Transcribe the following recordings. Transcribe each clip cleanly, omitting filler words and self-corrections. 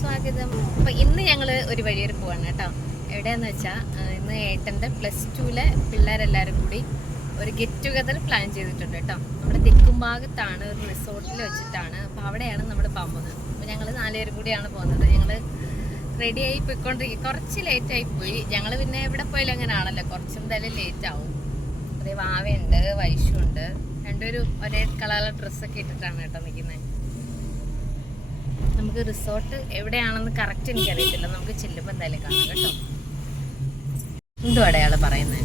സ്വാഗതം. അപ്പോൾ ഇന്ന് ഞങ്ങൾ ഒരു വഴിയൊരു പോവാണ് കേട്ടോ. എവിടെയാന്ന് വെച്ചാൽ ഇന്ന് ഏട്ടൻ്റെ +2 പിള്ളേരെല്ലാവരും കൂടി ഒരു ഗെറ്റ് ടുഗദർ പ്ലാൻ ചെയ്തിട്ടുണ്ട് കേട്ടോ. നമ്മുടെ തെക്കുംഭാഗത്താണ്, ഒരു റിസോർട്ടിൽ വെച്ചിട്ടാണ്. അപ്പോൾ അവിടെയാണ് നമ്മൾ പോകുന്നത്. അപ്പോൾ ഞങ്ങൾ 4 പേരും കൂടിയാണ് പോകുന്നത്. ഞങ്ങൾ റെഡിയായി പോയിക്കൊണ്ടിരിക്കും. കുറച്ച് ലേറ്റായി പോയി. ഞങ്ങൾ പിന്നെ എവിടെ പോയാലും അങ്ങനെ ആണല്ലോ, കുറച്ച് എന്തായാലും ലേറ്റ് ആവും. അതേ വാവയുണ്ട്, വൈഷുണ്ട്, രണ്ടുപേരും ഒരേ കളറുള്ള ഡ്രസ്സൊക്കെ ഇട്ടിട്ടാണ് കേട്ടോ നിൽക്കുന്നത്. നമുക്ക് റിസോർട്ട് എവിടെയാണെന്ന് കറക്റ്റ് എനിക്കറിയത്തില്ല. നമുക്ക് ചെല്ലുമ്പോൾ എന്തായാലും കാണാം കേട്ടോ. എന്തുവാടെ അയാൾ പറയുന്നത്?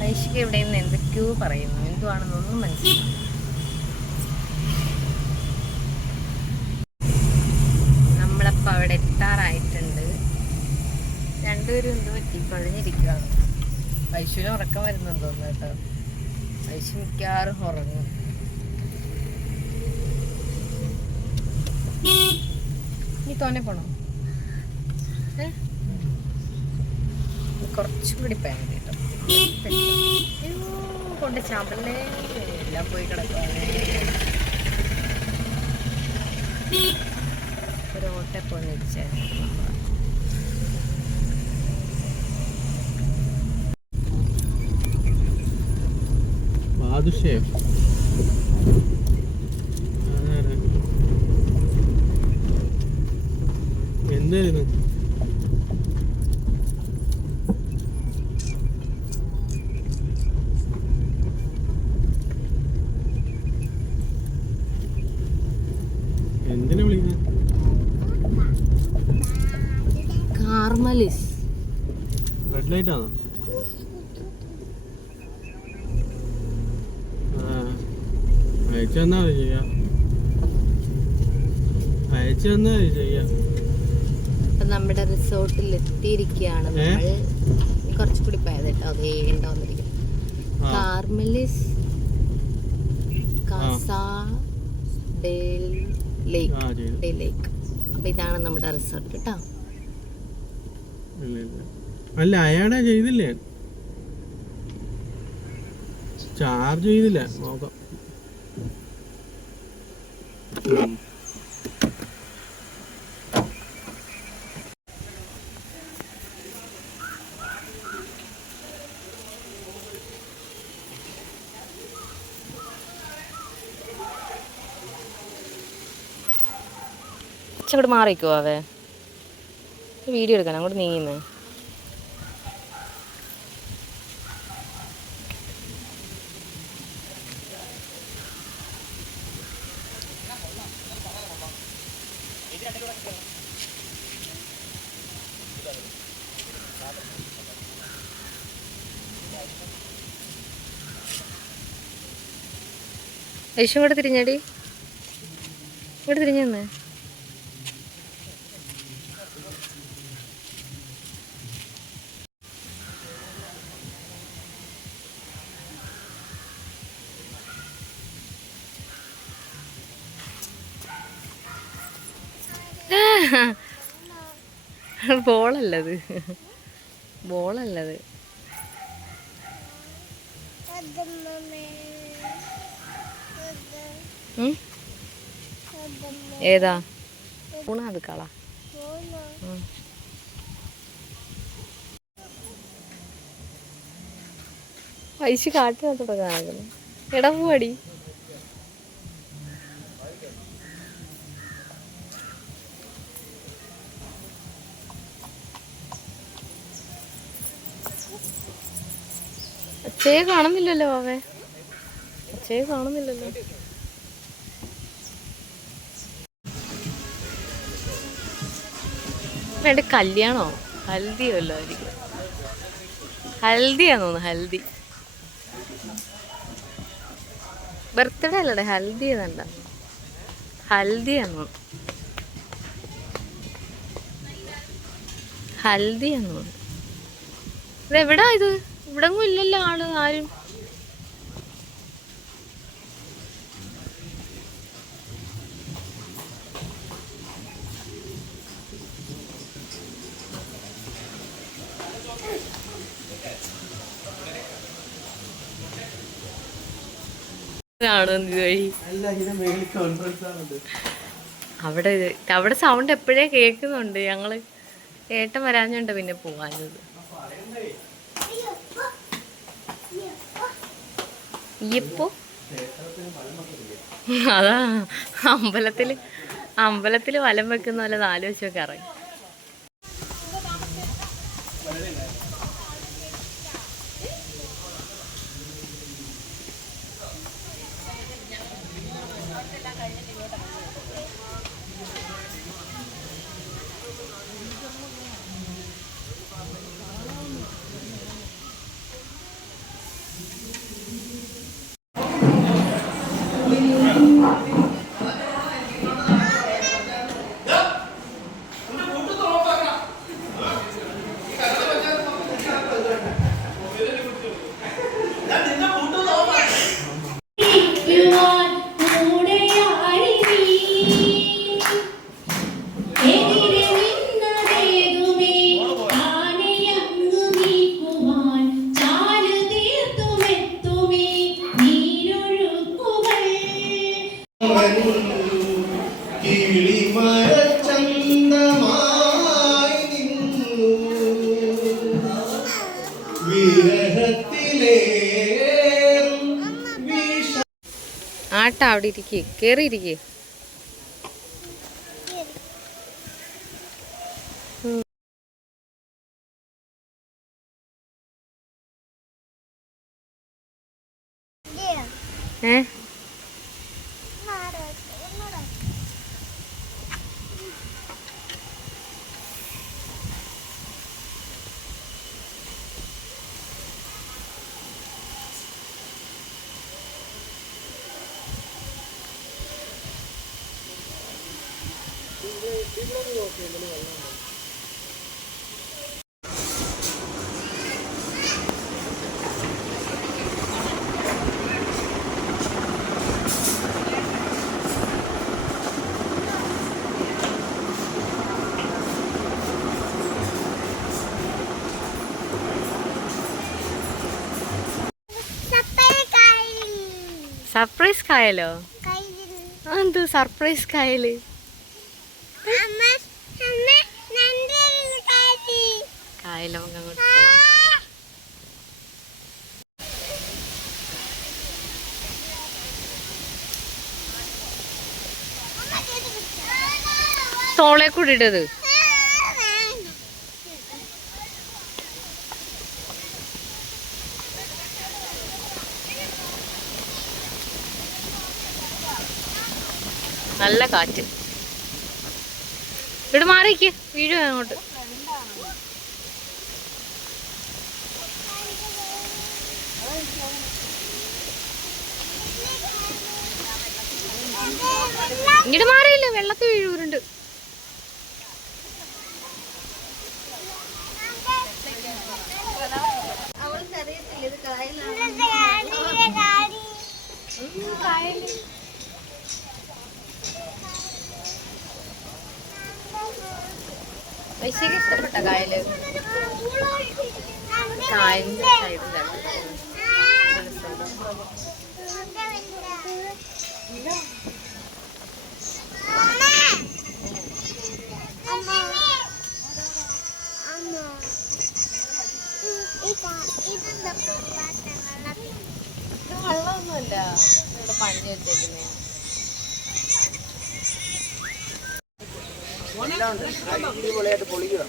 വൈശിക്ക് എവിടെ നിന്ന് എന്തൊക്കെയോ പറയുന്നു. എന്തുവാണെന്നൊന്നും മനസ്സിലാവും. നമ്മളപ്പോൾ അവിടെ എത്താറായിട്ടുണ്ട്. രണ്ടുപേരും എന്ത് പറ്റി കുഴഞ്ഞിരിക്കുകയാണ്. വൈശുവിന് ഉറക്കം വരുന്നെന്ന് തോന്നുന്നു കേട്ടോ. വൈശു മിക്കവാറും ഉറങ്ങും. നീ തോന്നെ പോണോ? കുറച്ചും കൂടി പോയാൽ മതി കേട്ടോ. കൊണ്ട് ചാമ്പല്ലേ എല്ലാം പോയി കിടക്കുവാണ്. ഒരു ഓട്ടെ പോന്ന് ഇരിച്ചായിരുന്നു. എന്തായിരുന്നു എന്തിനാ വിളിക്കുന്നത്? കാർമലിസ് റെഡ് ലൈറ്റ് ആണോ? അയച്ചു തന്നാ മതി. ചെയ്യാം, അയച്ചു തന്നാ മതി. ചെയ്യാം. നമ്മുടെ റിസോർട്ടിൽ എത്തിയിരിക്കുകയാണ്. നമ്മൾ കുറച്ചുകൂടി പോയത് കേട്ടോ. അതേ ഉണ്ടാവുന്നിരിക്കും. കാർമലിസ് കാസാ ഡെൽ ലേക്ക്. അപ്പൊ ഇതാണ് നമ്മുടെ റിസോർട്ട് കേട്ടോ. അല്ല, അയാളെ ചെയ്തില്ലേ? ചാർജ് ചെയ്തില്ല. നോക്കാം. അങ്ങോട്ട് മാറിക്കുവോ? അവ വീഡിയോ എടുക്കണം. അങ്ങോട്ട് നീങ്ങുന്നേ. ഐശു ഇങ്ങോട്ട് തിരിഞ്ഞടി. ഇങ്ങോട്ട് തിരിഞ്ഞു തന്നെ. ബോളല്ലത്, ബോളല്ലത്. ഏതാ ഊണ? അത് കള. പൈസ കാട്ടിനകത്തോടെ കാണിക്കുന്നു. എടാ പോവാടി. അച്ഛയെ കാണുന്നില്ലല്ലോ. അവേ അച്ഛയെ കാണുന്നില്ലല്ലോ. എൻ്റെ കല്യാണോ ഹൽദിയോ അല്ലോ ആയിരിക്കും. ഹൽദിയാന്ന് തോന്നുന്നു. ഹൽദി ബർത്ത്ഡേ അല്ലടെ, ഹൽദി ഏതാണ്ട. ഹൽദിയാന്ന്, ഹൽദിയാന്ന് തോന്നുന്നു. ഇതെവിടാ ഇത്? ഇവിടെങ്ങും ഇല്ലല്ലോ ആള് ആരും. അവിടെ അവിടെ സൗണ്ട് എപ്പോഴേ കേൾക്കുന്നുണ്ട്. ഞങ്ങള് ഏട്ടൻ വരാഞ്ഞുണ്ട് പിന്നെ പോവാഞ്ഞത്. ഇപ്പോ അതാ അമ്പലത്തില് വലം വെക്കുന്ന പോലെ 4 വശമൊക്കെ ഇറങ്ങി. ആട്ട അവിടെ ഇരിക്കേ, കേറിയിരിക്കേ. സർപ്രൈസ് കായലോ? എന്തോ സർപ്രൈസ് കായല്? കായലോ അങ്ങോട്ട് തോളെ കൂടി ഇടത്. നല്ല കാറ്റ്. ഇവിടെ മാറിക്ക്, വീഴും അങ്ങോട്ട്. ഇങ്ങോട്ട് മാറിയില്ല, വെള്ളത്തിൽ വീഴൂരുണ്ട്. ഐശ്വര്യ ഇഷ്ടപ്പെട്ട കായല്? കായലിന്റെ സൈഡിലാണ്. വെള്ളമൊന്നുമല്ല, ഇവിടെ പണി വെച്ചേക്കുന്നേ. പൊളിക്കുക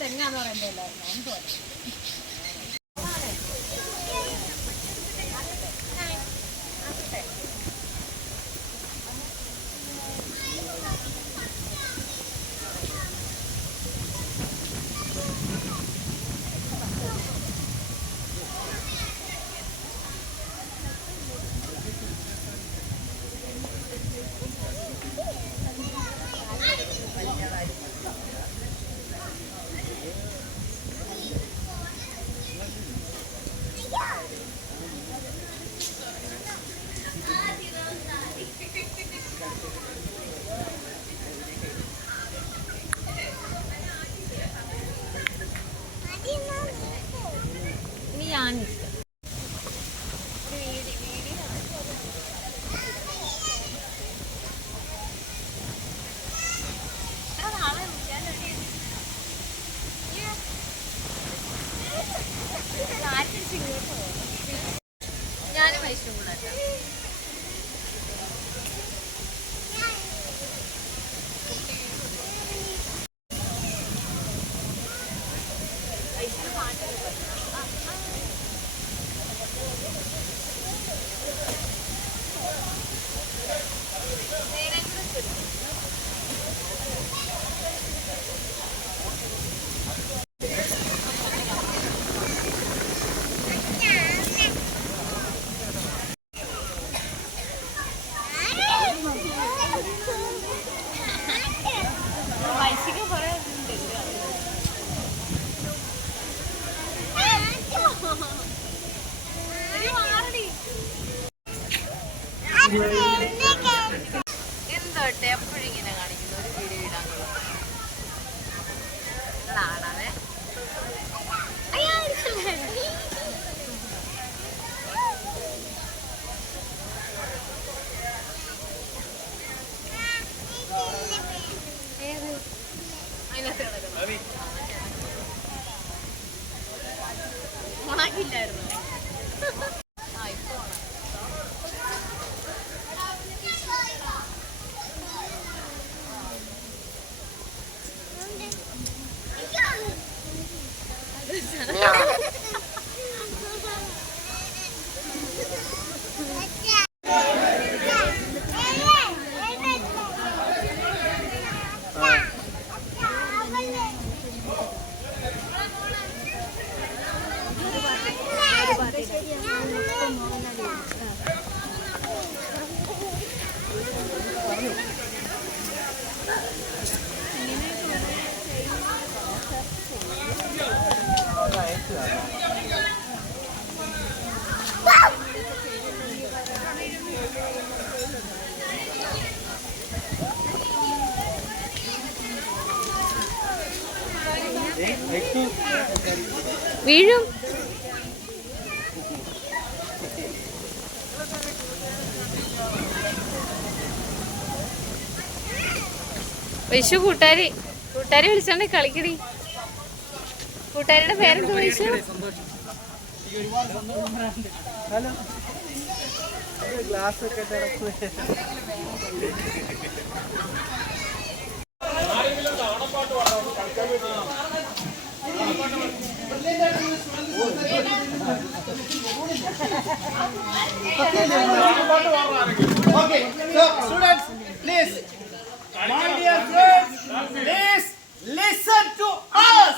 തെങ്ങാന്ന് പറയുമ്പോ വൈഷും കൂടെ കേട്ടോ. എന്തോട്ടെ എപ്പോഴും ഇങ്ങനെ കാണിക്കുന്നു ഒരു വീഡിയോ ഇടാനുള്ള ആണാവേ. ഉണക്കില്ലായിരുന്നു. ആ ഇപ്പൊ വീഴും. വിഷു കൂട്ടുകാരി വിളിച്ചോണ്ട് കളിക്കടി. കൂട്ടുകാരിയുടെ പേരെന്ത് വിളിച്ചു? Okay, so students, please, my dear friends, please listen to us.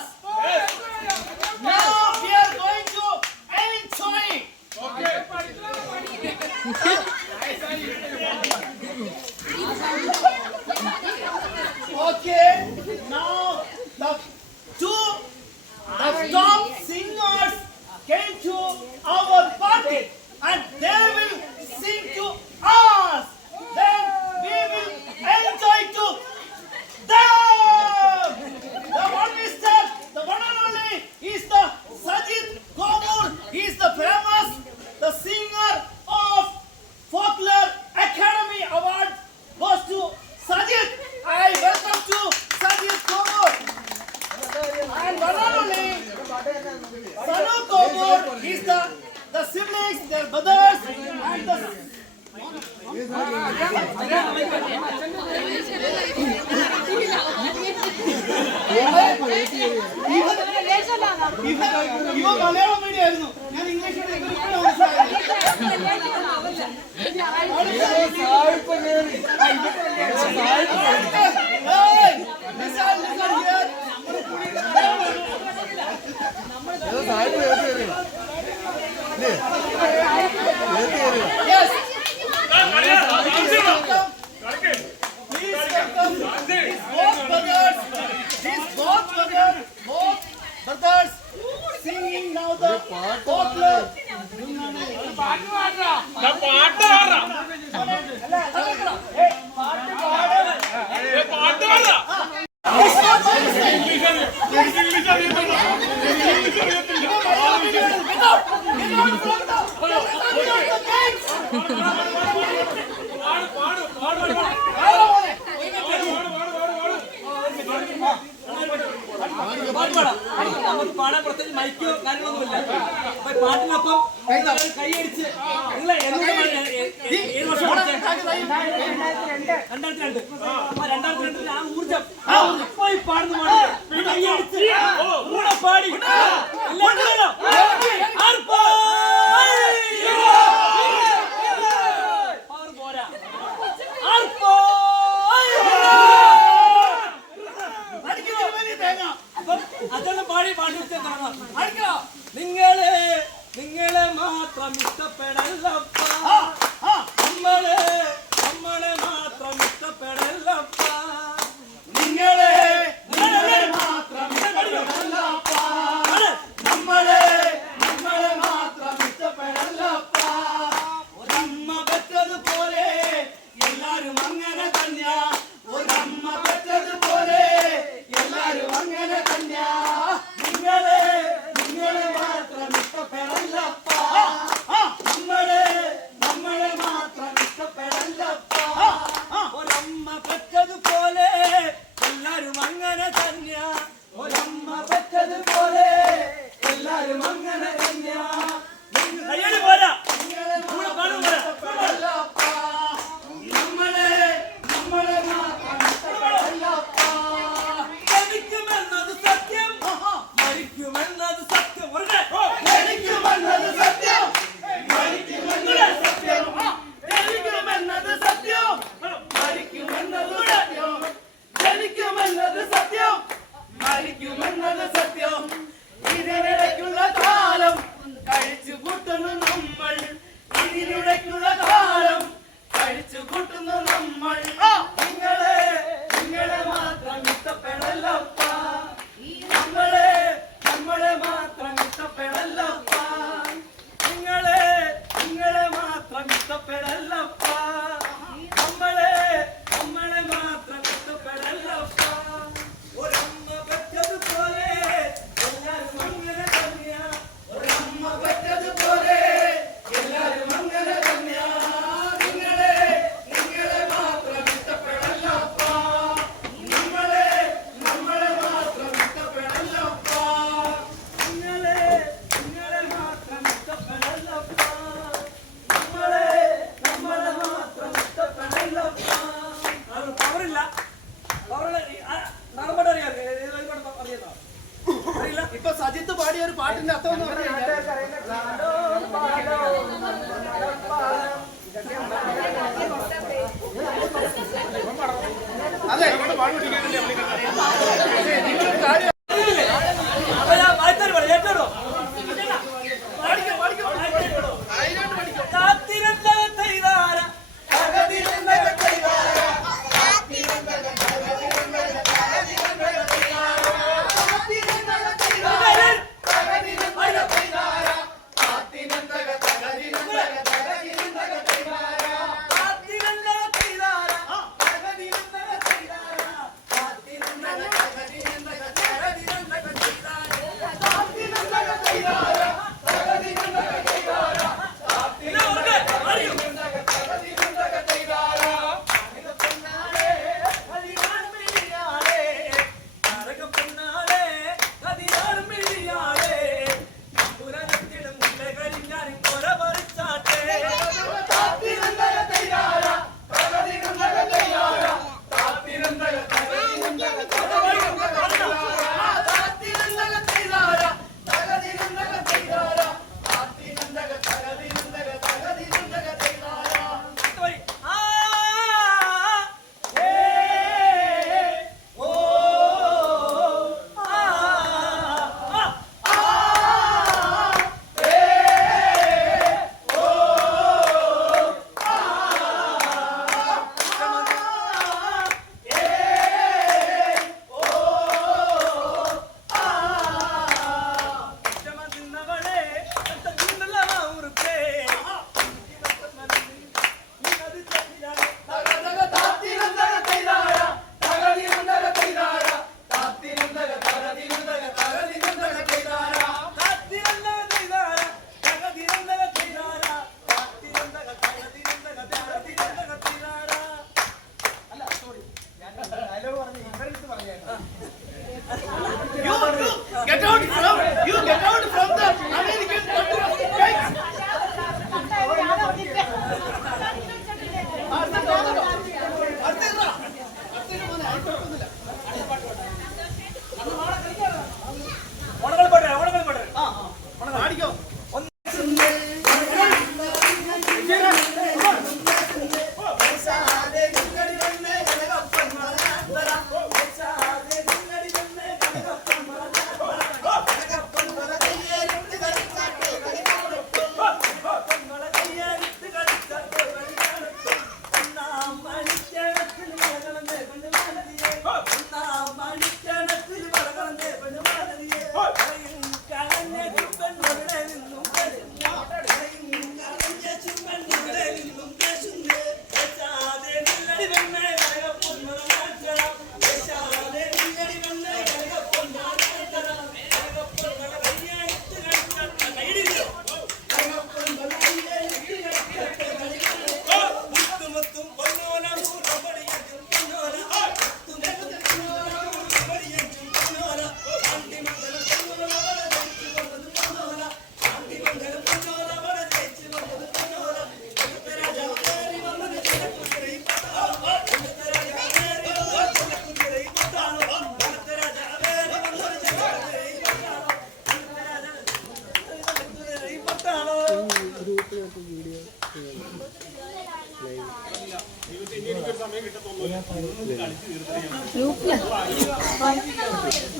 Now we are going to enjoy. Okay, now the top singers came to our party and they will sing to us. Then we will enjoy to them. The one is the one and only is the Sajid Komur. He is the famous, the singer of Folklore Academy Award goes to Sajid. I welcome to Sajid Komur. And one and only Sanu Komur is the siblings, their brothers, and the ഇവ Malayalam medium ആയിരുന്നു. ഞാൻ English brothers singing now the folklore. നമുക്ക് പാടാൻ പ്രത്യേകിച്ച് മൈക്കോ കാര്യങ്ങളൊന്നുമില്ല. പാട്ടിനൊപ്പം കൈയടിച്ച് നിങ്ങളെ പറയും. 2002 2002 ആ ഊർജം ഇപ്പൊ ഈ പാടുന്ന പാടി അടിക്കുന്നതിന് വേണ്ടി തേങ്ങ. അതെല്ലാം പാടി പാടി അടിക്കോ. നിങ്ങളെ മാത്രം ഇഷ്ടപ്പെടല്ലപ്പ നമ്മളെ മാത്രം ഇഷ്ടപ്പെടല്ലപ്പ നിങ്ങളെ മാത്രം ഇഷ്ടപ്പെടല്ലപ്പ. നമ്മളെ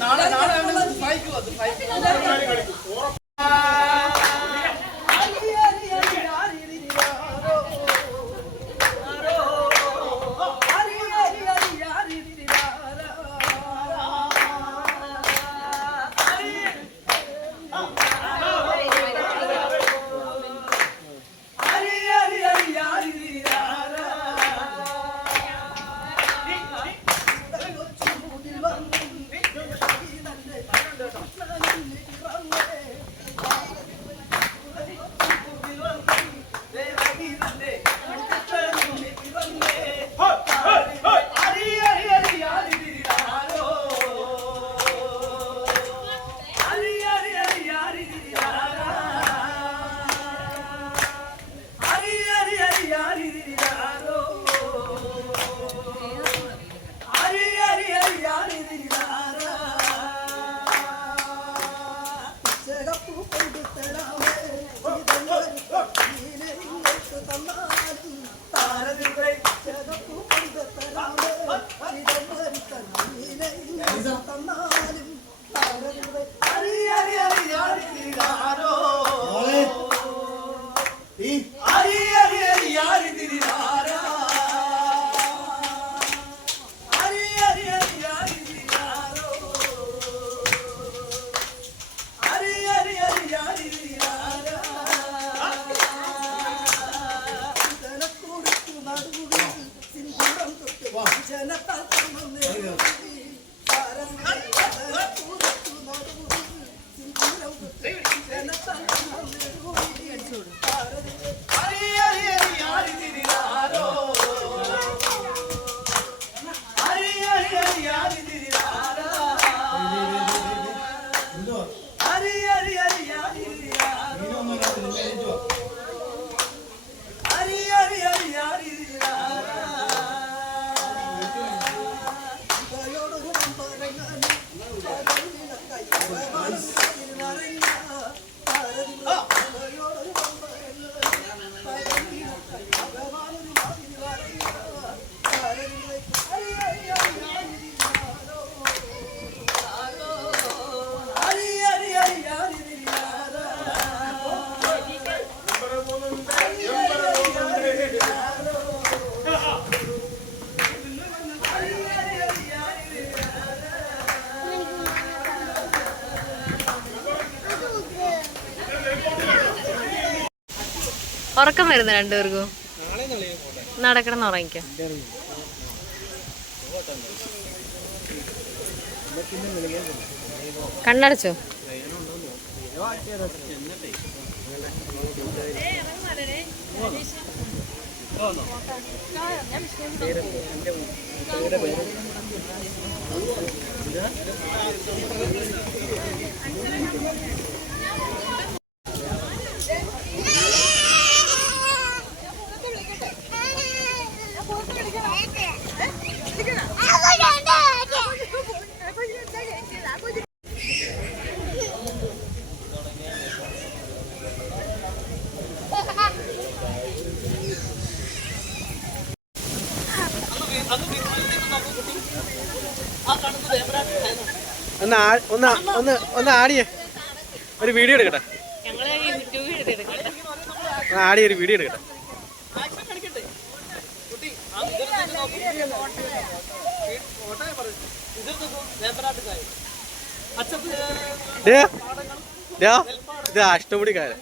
നാളെ സ്ട്രൈക്ക് ഉറക്കം വരുന്ന രണ്ടുപേർക്കും നടക്കണം ഉറങ്ങിക്കോ. കണ്ണടച്ചോ? ഒന്ന് ആടിയേ ഒരു വീഡിയോ എടുക്കട്ടെ. ആടിയ ഒരു വീഡിയോ എടുക്കട്ടെ. ഇത് അഷ്ടമുടിക്കാരൻ.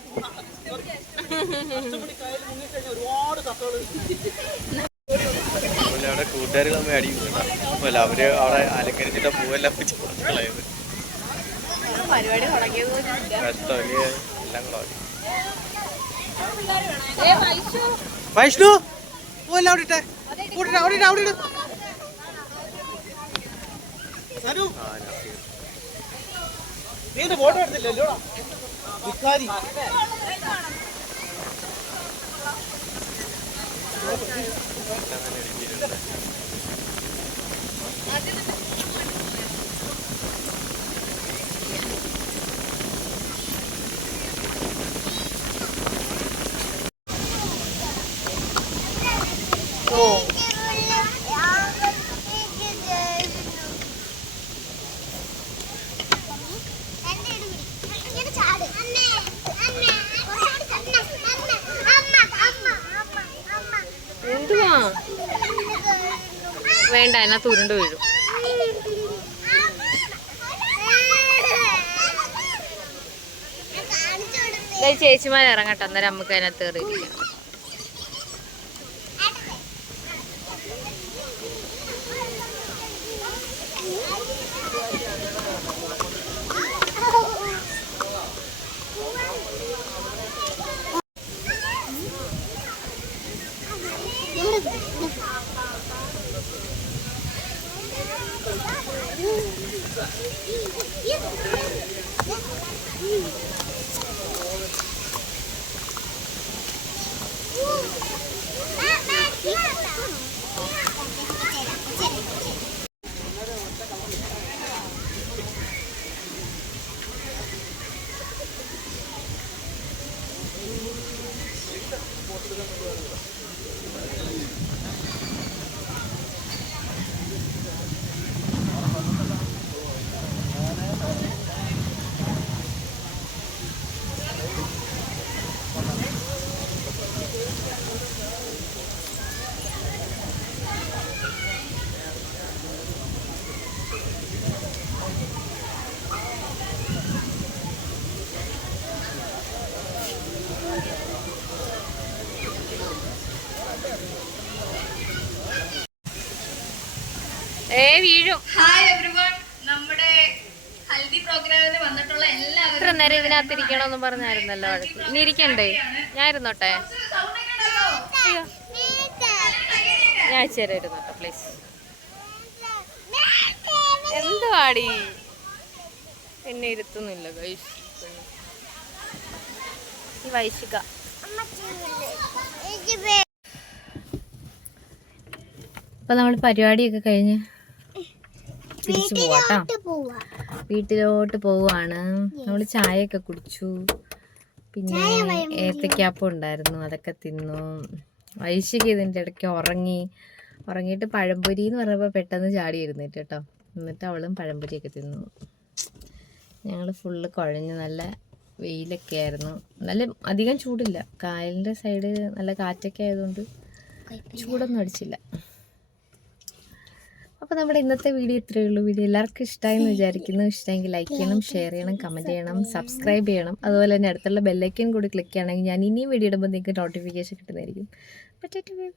അവിടെ കൂട്ടുകാരികൾ തമ്മിൽ അടിക്കും കേട്ടോ. അവര് അവിടെ അലങ്കരിച്ചിട്ട പൂവെല്ലാം വെച്ച് കളയത്. എല്ലാം കളാക്കി. വൈഷ്ണു പൂവല്ല അവിടെ ഇട്ടെ. അവിടെ ഇട്. ഫോട്ടോ എടുത്തില്ലല്ലോ. വേണ്ട അതിനകത്ത് ഉരുണ്ട് വീഴും. ചേച്ചിമാർ ഇറങ്ങട്ടെ, അന്നേരം നമുക്ക് അതിനകത്ത് കയറിയിരിക്കാം. വീഴും. ഹായ് എവരിവൺ, നമ്മുടെ ഹൽദി പ്രോഗ്രാമിന് വന്നിട്ടുള്ള എല്ലാവരും ഇത്ര നേരം ഇതിനകത്ത് ഇരിക്കണമെന്ന് പറഞ്ഞായിരുന്നല്ലോ വഴക്ക്. ഇനി ഇരിക്കണ്ടേ? ഞാൻ ഇരുന്നോട്ടെ? അയ്യോ, ഞാൻ ഇച്ചിരി ഇരുന്നോട്ടെ പ്ലീസ്. എന്തുവാടി എന്നെ ഇരുത്തുന്നില്ല ഗൈസ്. ഈ വൈശിക അപ്പൊ നമ്മൾ പരിപാടിയൊക്കെ കഴിഞ്ഞ് തിരിച്ചു പോവാട്ടോ. വീട്ടിലോട്ട് പോവാണ്. നമ്മൾ ചായയൊക്കെ കുടിച്ചു, പിന്നെ ഏത്തക്കാപ്പം ഉണ്ടായിരുന്നു, അതൊക്കെ തിന്നു. വൈശിക ഇതിൻ്റെ ഇടയ്ക്ക് ഉറങ്ങിയിട്ട് പഴംപൊരി എന്ന് പറഞ്ഞപ്പോൾ പെട്ടെന്ന് ചാടി ഇരുന്നിട്ട് കേട്ടോ. എന്നിട്ട് അവളും പഴംപൊരിയൊക്കെ തിന്നു. ഞങ്ങൾ ഫുള്ള് കുഴഞ്ഞ്, നല്ല വെയിലൊക്കെ ആയിരുന്നു, നല്ല അധികം ചൂടില്ല. കായലിൻ്റെ സൈഡ് നല്ല കാറ്റൊക്കെ ആയതുകൊണ്ട് ചൂടൊന്നും അടിച്ചില്ല. അപ്പോൾ നമ്മുടെ ഇന്നത്തെ വീഡിയോ ഇത്രയേ ഉള്ളൂ. വീഡിയോ എല്ലാവർക്കും ഇഷ്ടമായി എന്ന് വിചാരിക്കുന്നു. ഇഷ്ടമെങ്കിൽ ലൈക്ക് ചെയ്യണം, ഷെയർ ചെയ്യണം, കമൻറ്റ് ചെയ്യണം, സബ്സ്ക്രൈബ് ചെയ്യണം. അതുപോലെ തന്നെ അടുത്തുള്ള ബെല്ലൈക്കൻ കൂടി ക്ലിക്ക് ചെയ്യണമെങ്കിൽ ഞാൻ ഇനിയും വീഡിയോ ഇടുമ്പോൾ നിങ്ങൾക്ക് നോട്ടിഫിക്കേഷൻ കിട്ടുന്നതായിരിക്കും. ബൈ.